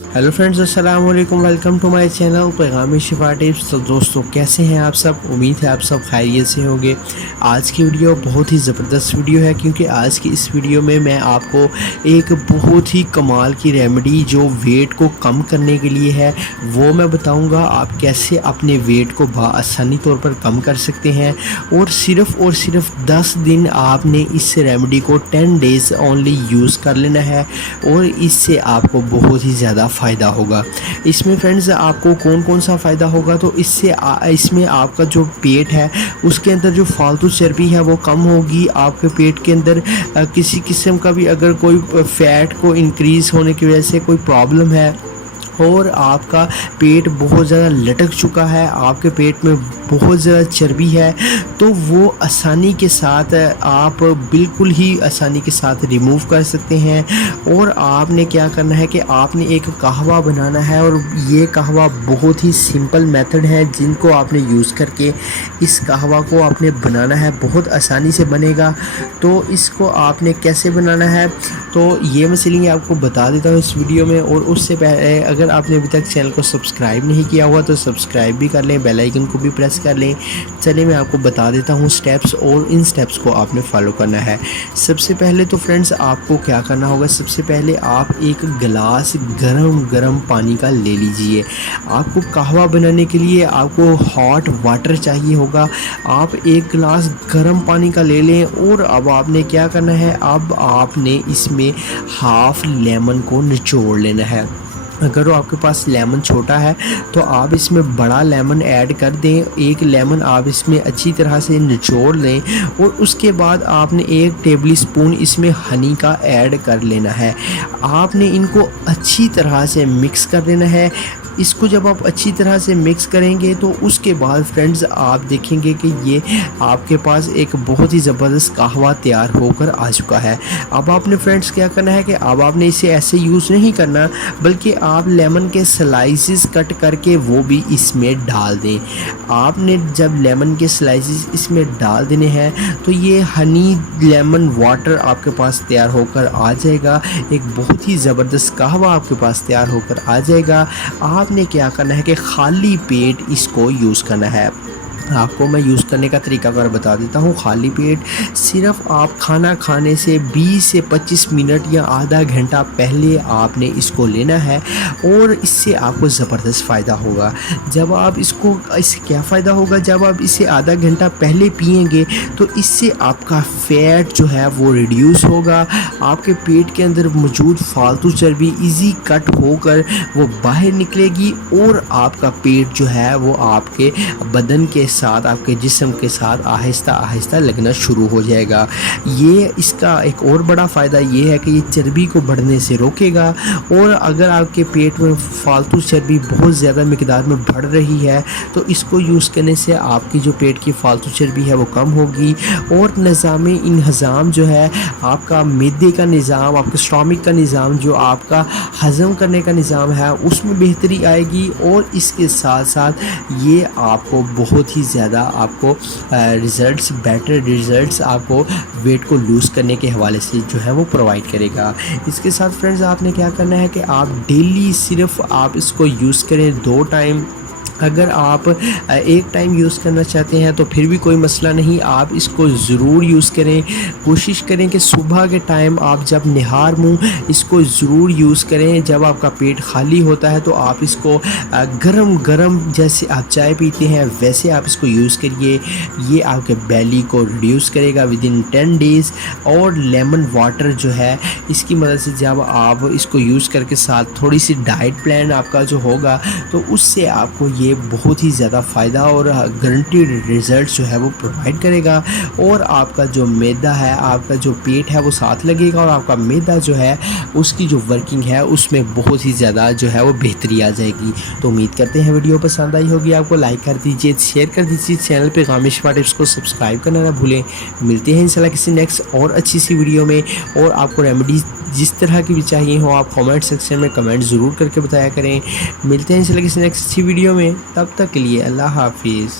Hello friends, अस्सलाम वालेकुम। Welcome to my channel पैगाम शिफा टिप्स। तो दोस्तों, कैसे हैं आप सब? उम्मीद है आप सब खैरियत से होंगे। आज की वीडियो बहुत ही ज़बरदस्त वीडियो है, क्योंकि आज की इस वीडियो में मैं आपको एक बहुत ही कमाल की रेमेडी जो वेट को कम करने के लिए है वो मैं बताऊंगा। आप कैसे अपने वेट को आसानी तौर पर कम कर सकते हैं, और सिर्फ 10 दिन आपने इस रेमेडी को 10 डेज़ ओनली यूज़ कर लेना है, और इससे आपको बहुत ही ज़्यादा फ़ायदा होगा। इसमें फ्रेंड्स आपको कौन कौन सा फ़ायदा होगा, तो इसमें आपका जो पेट है उसके अंदर जो फालतू चर्बी है वो कम होगी। आपके पेट के अंदर किसी किस्म का भी अगर कोई फैट को इंक्रीज़ होने की वजह से कोई प्रॉब्लम है, और आपका पेट बहुत ज़्यादा लटक चुका है, आपके पेट में बहुत ज़्यादा चर्बी है, तो वो आसानी के साथ आप बिल्कुल ही आसानी के साथ रिमूव कर सकते हैं। और आपने क्या करना है कि आपने एक कहवा बनाना है, और ये कहवा बहुत ही सिंपल मेथड है जिनको आपने यूज़ करके इस कहवा को आपने बनाना है, बहुत आसानी से बनेगा। तो इसको आपने कैसे बनाना है, तो ये मैं चलिए आपको बता देता हूँ इस वीडियो में। और उससे पहले अगर आपने अभी तक चैनल को सब्सक्राइब नहीं किया हुआ तो सब्सक्राइब भी कर लें, बेल आइकन को भी प्रेस कर लें। चलिए मैं आपको बता देता हूँ स्टेप्स, और इन स्टेप्स को आपने फॉलो करना है। सबसे पहले तो फ्रेंड्स आपको क्या करना होगा, सबसे पहले आप एक गिलास गरम पानी का ले लीजिए। आपको कहवा बनाने के लिए आपको हॉट वाटर चाहिए होगा। आप एक गिलास गर्म पानी का ले लें, और अब आपने क्या करना है, अब आपने इसमें हाफ लेमन को निचोड़ लेना है। अगर वो आपके पास लेमन छोटा है तो आप इसमें बड़ा लेमन ऐड कर दें। एक लेमन आप इसमें अच्छी तरह से निचोड़ लें, और उसके बाद आपने 1 टेबल स्पून इसमें हनी का ऐड कर लेना है। आपने इनको अच्छी तरह से मिक्स कर देना है। इसको जब आप अच्छी तरह से मिक्स करेंगे तो उसके बाद फ्रेंड्स आप देखेंगे कि ये आपके पास एक बहुत ही ज़बरदस्त कहवा तैयार होकर आ चुका है। अब आपने फ्रेंड्स क्या करना है कि अब आपने इसे ऐसे यूज़ नहीं करना, बल्कि आप लेमन के स्लाइसेस कट करके वो भी इसमें डाल दें। आपने जब लेमन के स्लाइसेस इसमें डाल देने हैं तो ये हनी लेमन वाटर आपके पास तैयार होकर आ जाएगा। एक बहुत ही ज़बरदस्त कहवा आपके पास तैयार होकर आ जाएगा। आपने क्या करना है कि खाली पेट इसको यूज़ करना है। आपको मैं यूज़ करने का तरीका कर बता देता हूँ। खाली पेट सिर्फ आप खाना खाने से 20 से 25 मिनट या आधा घंटा पहले आपने इसको लेना है, और इससे आपको ज़बरदस्त फ़ायदा होगा। जब आप इससे क्या फ़ायदा होगा, जब आप इसे आधा घंटा पहले पिएंगे तो इससे आपका फ़ैट जो है वो रिड्यूस होगा। आपके पेट के अंदर मौजूद फालतू चर्बी इजी कट होकर वो बाहर निकलेगी, और आपका पेट जो है वो आपके बदन के साथ, आपके जिस्म के साथ आहिस्ता आहिस्ता लगना शुरू हो जाएगा। ये इसका एक और बड़ा फ़ायदा ये है कि ये चर्बी को बढ़ने से रोकेगा। और अगर आपके पेट में फालतू चर्बी बहुत ज़्यादा मिकदार में बढ़ रही है तो इसको यूज़ करने से आपकी जो पेट की फालतू चर्बी है वो कम होगी, और निज़ाम इंहज़ाम जो है, आपका मैदे का निज़ाम, आपके स्टोमिक का निज़ाम, जो आपका हज़म करने का निज़ाम है उसमें बेहतरी आएगी। और इसके साथ साथ ये आपको बहुत ही ज़्यादा आपको बेटर रिज़ल्ट्स आपको वेट को लूज़ करने के हवाले से जो है वो प्रोवाइड करेगा। इसके साथ फ्रेंड्स आपने क्या करना है कि आप डेली सिर्फ आप इसको यूज़ करें 2 टाइम। अगर आप एक टाइम यूज़ करना चाहते हैं तो फिर भी कोई मसला नहीं, आप इसको ज़रूर यूज़ करें। कोशिश करें कि सुबह के टाइम आप जब निहार मुँह इसको ज़रूर यूज़ करें। जब आपका पेट खाली होता है तो आप इसको गरम जैसे आप चाय पीते हैं वैसे आप इसको यूज़ करिए। ये आपके बेली को रिड्यूस करेगा विदिन 10 डेज़। और लेमन वाटर जो है, इसकी मदद से जब आप इसको यूज़ करके साथ थोड़ी सी डाइट प्लान आपका जो होगा तो उससे आपको ये बहुत ही ज़्यादा फ़ायदा और गारंटीड रिज़ल्ट जो है वो प्रोवाइड करेगा। और आपका जो मैदा है, आपका जो पेट है वो साथ लगेगा, और आपका मैदा जो है उसकी जो वर्किंग है उसमें बहुत ही ज़्यादा जो है वो बेहतरी आ जाएगी। तो उम्मीद करते हैं वीडियो पसंद आई होगी आपको। लाइक कर दीजिए, शेयर कर दीजिए, चैनल पे पैगाम शिफा टिप्स को सब्सक्राइब करना ना भूलें। मिलते हैं इंशाल्लाह किसी नेक्स्ट और अच्छी सी वीडियो में। और आपको रेमेडीज़ जिस तरह की भी चाहिए हो आप कमेंट सेक्शन में कमेंट ज़रूर करके बताया करें। मिलते हैं इंशाल्लाह किसी नेक्स्ट अच्छी वीडियो में, तब तक के लिए अल्लाह हाफिज़।